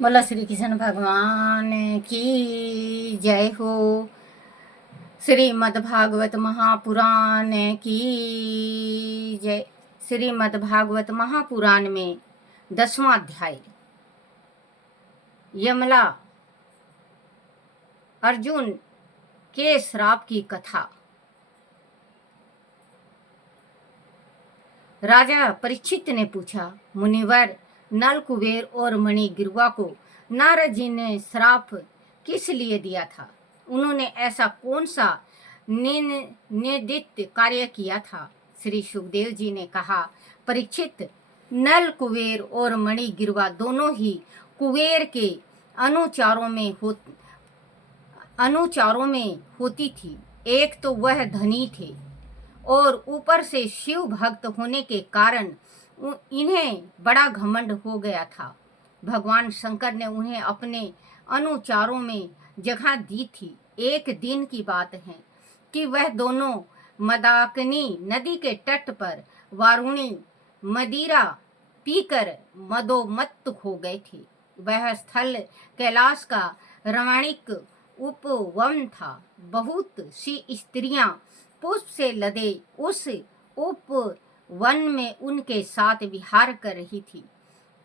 बोला श्री कृष्ण भगवान की जय हो। श्रीमद्भागवत महापुराण की जय। श्रीमद्भागवत महापुराण में 10वां अध्याय यमला अर्जुन के श्राप की कथा। राजा परीक्षित ने पूछा, मुनिवर, नल कुबेर और मणि गिरवा को नारद जी ने श्राप किस लिए दिया था? उन्होंने ऐसा कौन सा निंदित कार्य किया था? श्री सुखदेव जी ने कहा, परीक्षित, नल कुबेर और मणि गिरवा दोनों ही कुबेर के अनुचारों में होती थी। एक तो वह धनी थे और ऊपर से शिव भक्त होने के कारण इन्हें बड़ा घमंड हो गया था। भगवान शंकर ने उन्हें अपने अनुचारों में जगह दी थी। एक दिन की बात है कि वह दोनों मंदाकिनी नदी के तट पर वारुणी मदिरा पीकर मदोमत्त हो गए थे। वह स्थल कैलाश का रमणीक उपवन था। बहुत सी स्त्रियां पुष्प से लदे उस उपवन में उनके साथ विहार कर रही थी।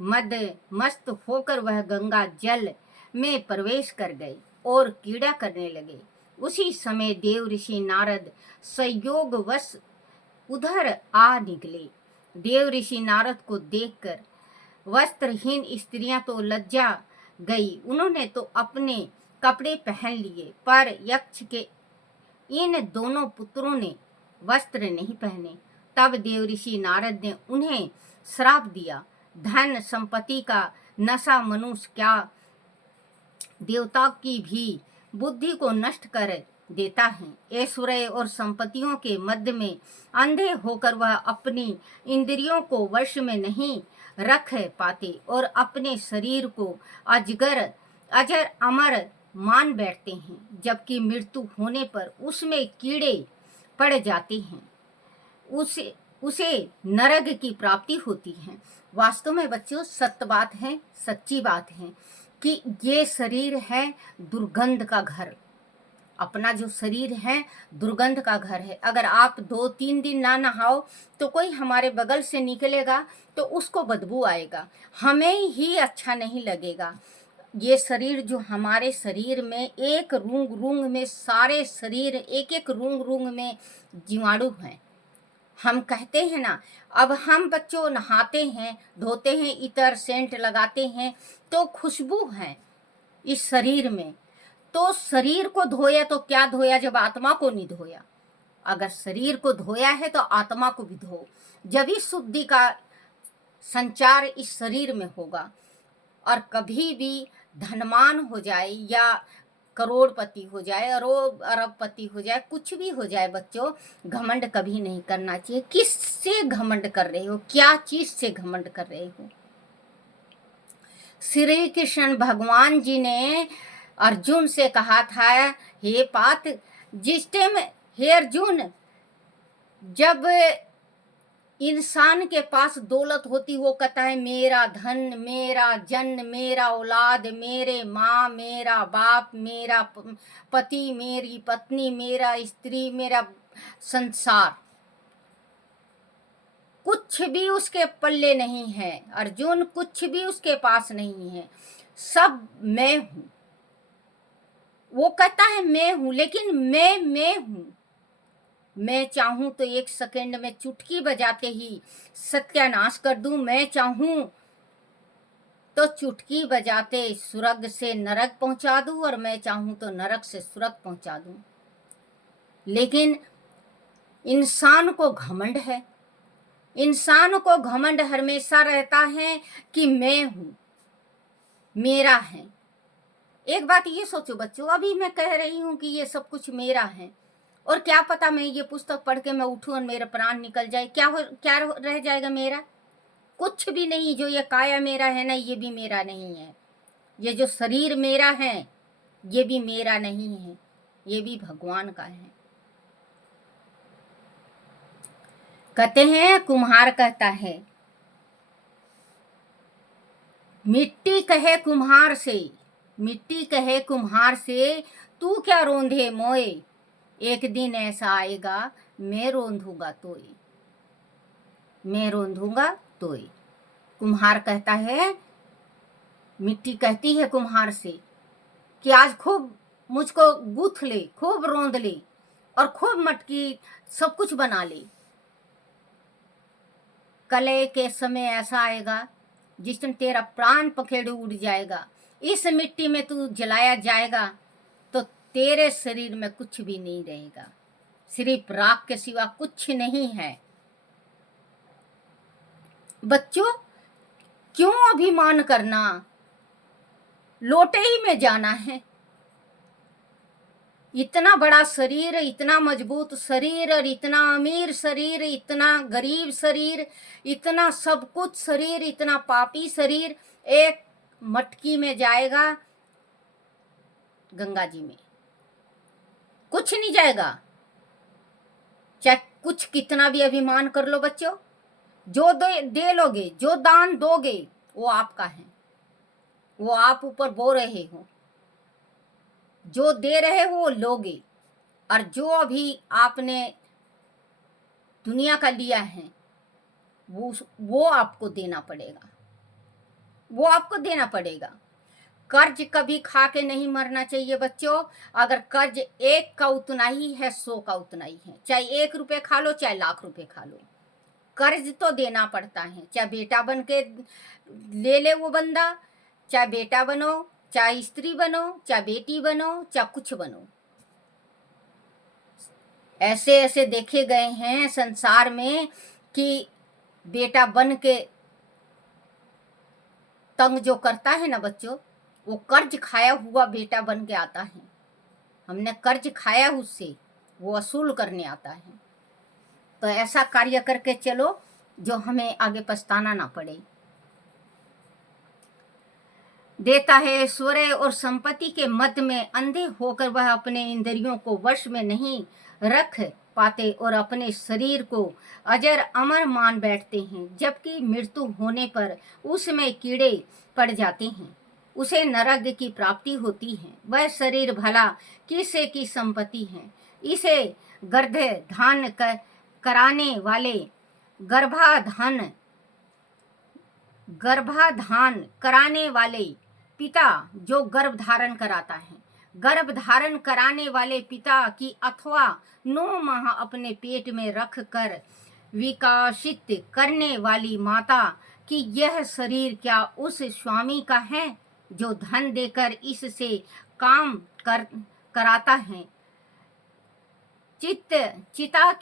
मस्त होकर वह गंगा जल में प्रवेश कर गए और क्रीड़ा करने लगे। उसी समय देव ऋषि नारद संयोगवश उधर आ निकले। देव ऋषि नारद को देखकर वस्त्रहीन स्त्रियां तो लज्जा गई। उन्होंने तो अपने कपड़े पहन लिए, पर यक्ष के इन दोनों पुत्रों ने वस्त्र नहीं पहने। तब देव ऋषि नारद ने उन्हें श्राप दिया। धन संपत्ति का नशा मनुष्य क्या देवता की भी बुद्धि को नष्ट कर देता है। ऐश्वर्य और संपत्तियों के मध्य में अंधे होकर वह अपनी इंद्रियों को वश में नहीं रख पाते और अपने शरीर को अजर अमर मान बैठते हैं, जबकि मृत्यु होने पर उसमें कीड़े पड़ जाते हैं। उसे नरक की प्राप्ति होती है। वास्तव में बच्चों, सत्य बात है, सच्ची बात है कि ये शरीर है दुर्गंध का घर। अपना जो शरीर है दुर्गंध का घर है। अगर आप 2-3 दिन ना नहाओ तो कोई हमारे बगल से निकलेगा तो उसको बदबू आएगा, हमें ही अच्छा नहीं लगेगा। ये शरीर जो हमारे शरीर में एक रूंग रूंग में सारे शरीर एक रूंग रूंग में जीवाणु हैं। हम कहते हैं ना, अब हम बच्चों नहाते हैं, धोते हैं, इतर सेंट लगाते हैं तो खुशबू है इस शरीर में। तो शरीर को धोया तो क्या धोया जब आत्मा को नहीं धोया? अगर शरीर को धोया है तो आत्मा को भी धो, जब इस शुद्धि का संचार इस शरीर में होगा। और कभी भी धनवान हो जाए या करोड़पति हो जाए, अरबपति हो जाए, कुछ भी हो जाए बच्चों, घमंड कभी नहीं करना चाहिए। किससे घमंड कर रहे हो? क्या चीज से घमंड कर रहे हो? श्री कृष्ण भगवान जी ने अर्जुन से कहा था, हे पात, जिस टाइम हे अर्जुन, जब इंसान के पास दौलत होती, वो कहता है मेरा धन, मेरा जन, मेरा औलाद, मेरे माँ, मेरा बाप, मेरा पति, मेरी पत्नी, मेरा स्त्री, मेरा संसार, कुछ भी उसके पल्ले नहीं है। अर्जुन, कुछ भी उसके पास नहीं है, सब मैं हूं। वो कहता है मैं हूं, लेकिन मैं हूं। मैं चाहूं तो 1 सेकंड में चुटकी बजाते ही सत्यानाश कर दूं। मैं चाहूं तो चुटकी बजाते स्वर्ग से नरक पहुंचा दूं, और मैं चाहूं तो नरक से स्वर्ग पहुंचा दूं। लेकिन इंसान को घमंड है। इंसान को घमंड हमेशा रहता है कि मैं हूं, मेरा है। एक बात ये सोचो बच्चों, अभी मैं कह रही हूं कि ये सब कुछ मेरा है, और क्या पता मैं ये पुस्तक पढ़ के मैं उठूं और मेरे प्राण निकल जाए, क्या रह जाएगा मेरा? कुछ भी नहीं। जो ये काया मेरा है ना, ये भी मेरा नहीं है। ये जो शरीर मेरा है, ये भी मेरा नहीं है, ये भी भगवान का है। कहते हैं, कुम्हार कहता है, मिट्टी कहे कुम्हार से, मिट्टी कहे कुम्हार से, तू क्या रोंधे मोए, एक दिन ऐसा आएगा मैं रोंधूंगा तोय, मैं रोंधूंगा तोय। कुम्हार कहता है, मिट्टी कहती है कुम्हार से कि आज खूब मुझको गूथ ले, खूब रोंद ले और खूब मटकी सब कुछ बना ले। कले के समय ऐसा आएगा जिस दिन तेरा प्राण पखेड़े उड़ जाएगा, इस मिट्टी में तू जलाया जाएगा तो तेरे शरीर में कुछ भी नहीं रहेगा, सिर्फ राख के सिवा कुछ नहीं है। बच्चों, क्यों अभिमान करना, लोटे ही में जाना है। इतना बड़ा शरीर, इतना मजबूत शरीर और इतना अमीर शरीर, इतना गरीब शरीर, इतना सब कुछ शरीर, इतना पापी शरीर एक मटकी में जाएगा, गंगा जी में कुछ नहीं जाएगा। चाहे कुछ कितना भी अभिमान कर लो बच्चों, जो दे लोगे, जो दान दोगे वो आपका है, वो आप ऊपर बो रहे हो, जो दे रहे हो वो लोगे, और जो अभी आपने दुनिया का लिया है वो आपको देना पड़ेगा, वो आपको देना पड़ेगा। कर्ज कभी खा के नहीं मरना चाहिए बच्चों। अगर कर्ज एक का उतना ही है, 100 का उतना ही है, चाहे 1 रुपये खा लो चाहे लाख रुपए खा लो, कर्ज तो देना पड़ता है। चाहे बेटा बन के ले वो बंदा, चाहे बेटा बनो, चाहे स्त्री बनो, चाहे बेटी बनो, चाहे कुछ बनो। ऐसे ऐसे देखे गए हैं संसार में कि बेटा बन के तंग जो करता है ना बच्चों, वो कर्ज खाया हुआ बेटा बन के आता है। हमने कर्ज खाया उससे, वो वसूल करने आता है। तो ऐसा कार्य करके चलो जो हमें आगे पछताना ना पड़े। देता है ऐश्वर्य और संपत्ति के मध्य में अंधे होकर वह अपने इंद्रियों को वश में नहीं रख पाते और अपने शरीर को अजर अमर मान बैठते हैं, जबकि मृत्यु होने पर उसमें कीड़े पड़ जाते हैं, उसे नरक की प्राप्ति होती है। वह शरीर भला किसे की संपत्ति है, इसे गर्भाधान कराने वाले गर्भाधान कराने वाले पिता जो गर्भ धारण कराता है, गर्भ धारण कराने वाले पिता की अथवा 9 माह अपने पेट में रख कर विकसित करने वाली माता कि यह शरीर क्या उस स्वामी का है जो धन देकर इससे काम कराता है। चिता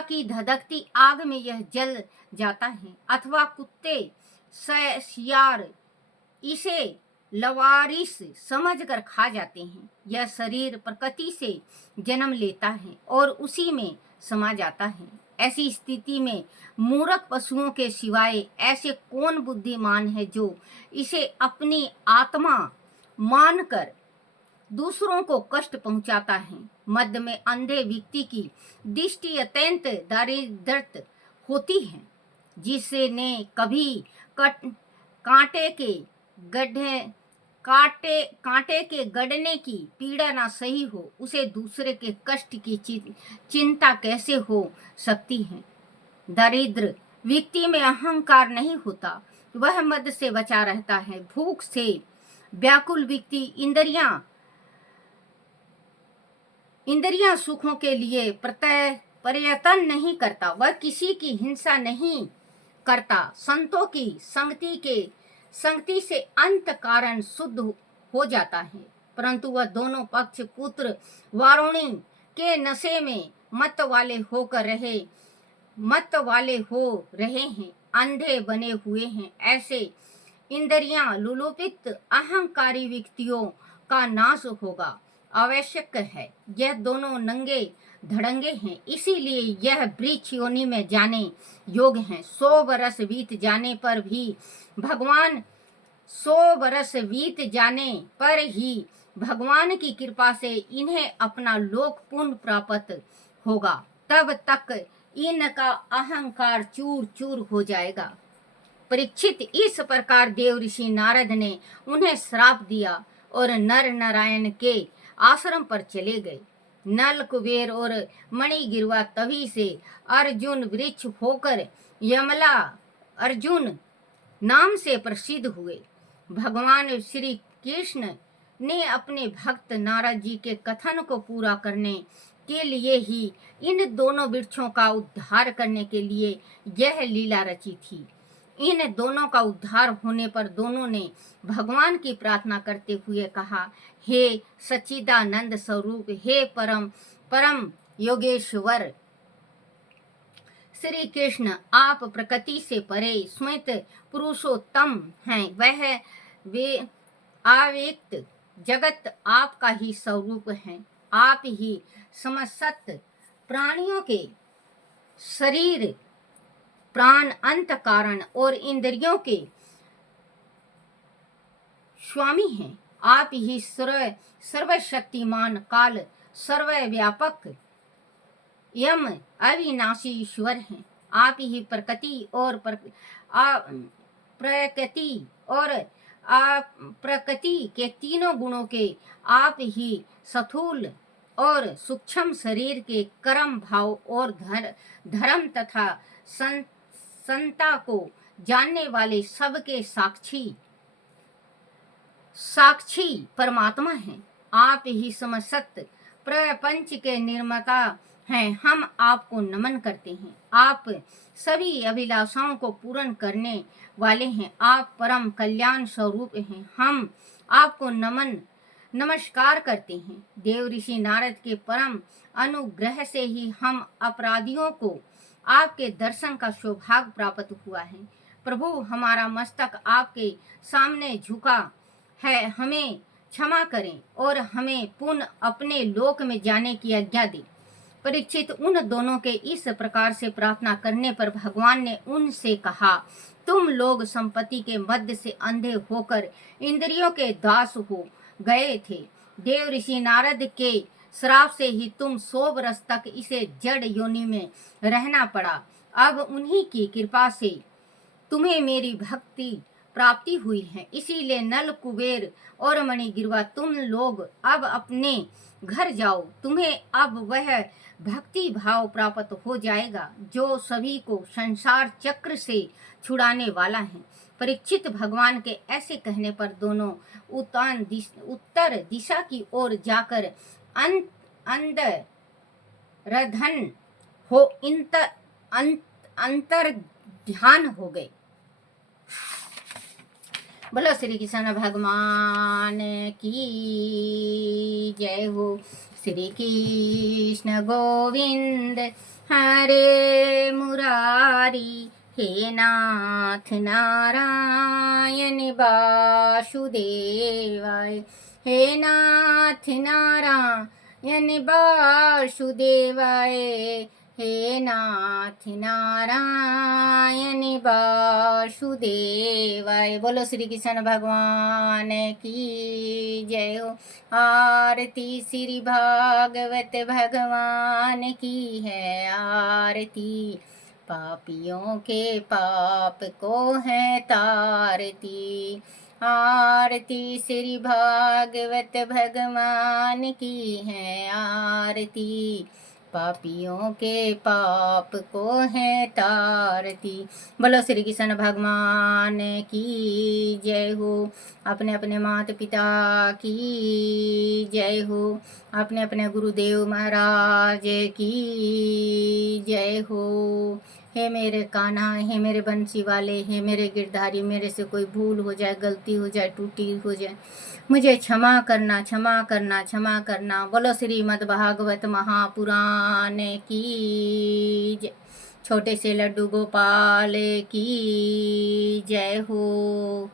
की धधकती आग में यह जल जाता है, अथवा कुत्ते सियार इसे लवारिस समझकर खा जाते हैं। यह शरीर प्रकृति से जन्म लेता है और उसी में समा जाता है। ऐसी स्थिति में मूर्ख पशुओं के सिवाय ऐसे कौन बुद्धिमान है जो इसे अपनी आत्मा मानकर दूसरों को कष्ट पहुंचाता है। मध्य में अंधे व्यक्ति की दृष्टि अत्यंत दारिद्रत होती है, जिसे ने कभी कांटे के गड़ने की पीड़ा ना सही हो, उसे दूसरे के कष्ट की चिंता कैसे हो सकती है। दरिद्र व्यक्ति में अहंकार नहीं होता, वह मद से बचा रहता है। भूख से व्याकुल व्यक्ति इंद्रियां सुखों के लिए प्रयत्न नहीं करता, वह किसी की हिंसा नहीं करता। संतों की संगति से अंत कारण शुद्ध हो जाता है, परंतु वह दोनों पक्ष पुत्र वारुणी के नशे में मत वाले हो रहे हैं, अंधे बने हुए हैं। ऐसे इंद्रियां लुलोपित अहंकारी व्यक्तियों का नाश होगा आवश्यक है। यह दोनों नंगे धड़ंगे हैं, इसीलिए यह वृक्ष योनि में जाने योग्य हैं। 100 बरस बीत जाने पर ही भगवान की कृपा से इन्हें अपना लोक पुण्य प्राप्त होगा, तब तक इनका अहंकार चूर चूर हो जाएगा। परीक्षित, इस प्रकार देव ऋषि नारद ने उन्हें श्राप दिया और नर नारायण के आश्रम पर चले गए। नल कुबेर और मणिगिरवा तभी से अर्जुन वृक्ष होकर यमला अर्जुन नाम से प्रसिद्ध हुए। भगवान श्री कृष्ण ने अपने भक्त नारद जी के कथन को पूरा करने के लिए ही इन दोनों वृक्षों का उद्धार करने के लिए यह लीला रची थी। इन दोनों का उद्धार होने पर दोनों ने भगवान की प्रार्थना करते हुए कहा, हे सच्चिदानंद स्वरूप, हे परम योगेश्वर श्री कृष्ण, आप प्रकृति से परे स्वयं पुरुषोत्तम हैं। वह वे अव्यक्त जगत आपका ही स्वरूप है। आप ही समस्त प्राणियों के शरीर, प्राण, अंत कारण और इंद्रियों के स्वामी हैं। आप ही सर्वशक्तिमान, काल सर्वव्यापक, यम अविनाशी ईश्वर हैं। आप ही प्रकृति और प्रकृति के तीनों गुणों के, आप ही स्थूल और सूक्ष्म शरीर के कर्म, भाव और धर्म तथा संता को जानने वाले सबके साक्षी परमात्मा हैं। आप ही समस्त प्रपंच के निर्माता हैं। हम आपको नमन करते हैं। आप सभी अभिलाषाओं को पूर्ण करने वाले हैं। आप परम कल्याण स्वरूप हैं। हम आपको नमस्कार करते हैं। देव ऋषि नारद के परम अनुग्रह से ही हम अपराधियों को आपके दर्शन का सौभाग्य प्राप्त हुआ है। प्रभु, हमारा मस्तक आपके सामने झुका है, हमें क्षमा करें और हमें पुनः अपने लोक में जाने की आज्ञा दें। परीक्षित, उन दोनों के इस प्रकार से प्रार्थना करने पर भगवान ने उनसे कहा, तुम लोग संपत्ति के मध्य से अंधे होकर इंद्रियों के दास हो गए थे। देव ऋषि नारद के श्राप से ही तुम 100 वर्ष तक इसे जड़ योनि में रहना पड़ा। अब उन्हीं की कृपा से तुम्हें मेरी भक्ति प्राप्ति हुई है। इसीलिए नल कुबेर और मणिगिरवा, तुम लोग अब अपने घर जाओ। तुम्हें अब वह भक्ति भाव प्राप्त हो जाएगा जो सभी को संसार चक्र से छुड़ाने वाला है। परीक्षित, भगवान के ऐसे कहने पर दोनों उत्तर दिशा की ओर जाकर अंतर ध्यान हो गए। बोलो श्री कृष्ण भगवान की जय हो। श्री कृष्ण गोविंद हरे मुरारी, हे नाथ नारायण वासुदेवाय, हे नाथ नारायण वासुदेवाय, हे नाथ नारायण वासुदेवाय। बोलो श्री कृष्ण भगवान की जय हो। आरती श्री भागवत भगवान की है आरती, पापियों के पाप को है तारती। आरती श्री भागवत भगवान की है आरती, पापियों के पाप को है तारती। बोलो श्री कृष्ण भगवान की जय हो। अपने अपने माता पिता की जय हो। अपने अपने गुरुदेव महाराज की जय हो। हे मेरे कान्हा, हे मेरे बंसी वाले, हे मेरे गिरधारी, मेरे से कोई भूल हो जाए, गलती हो जाए, टूटी हो जाए, मुझे क्षमा करना, क्षमा करना, क्षमा करना। बोलो श्रीमद् भागवत महापुराण की जय। छोटे से लड्डू गोपाल की जय हो।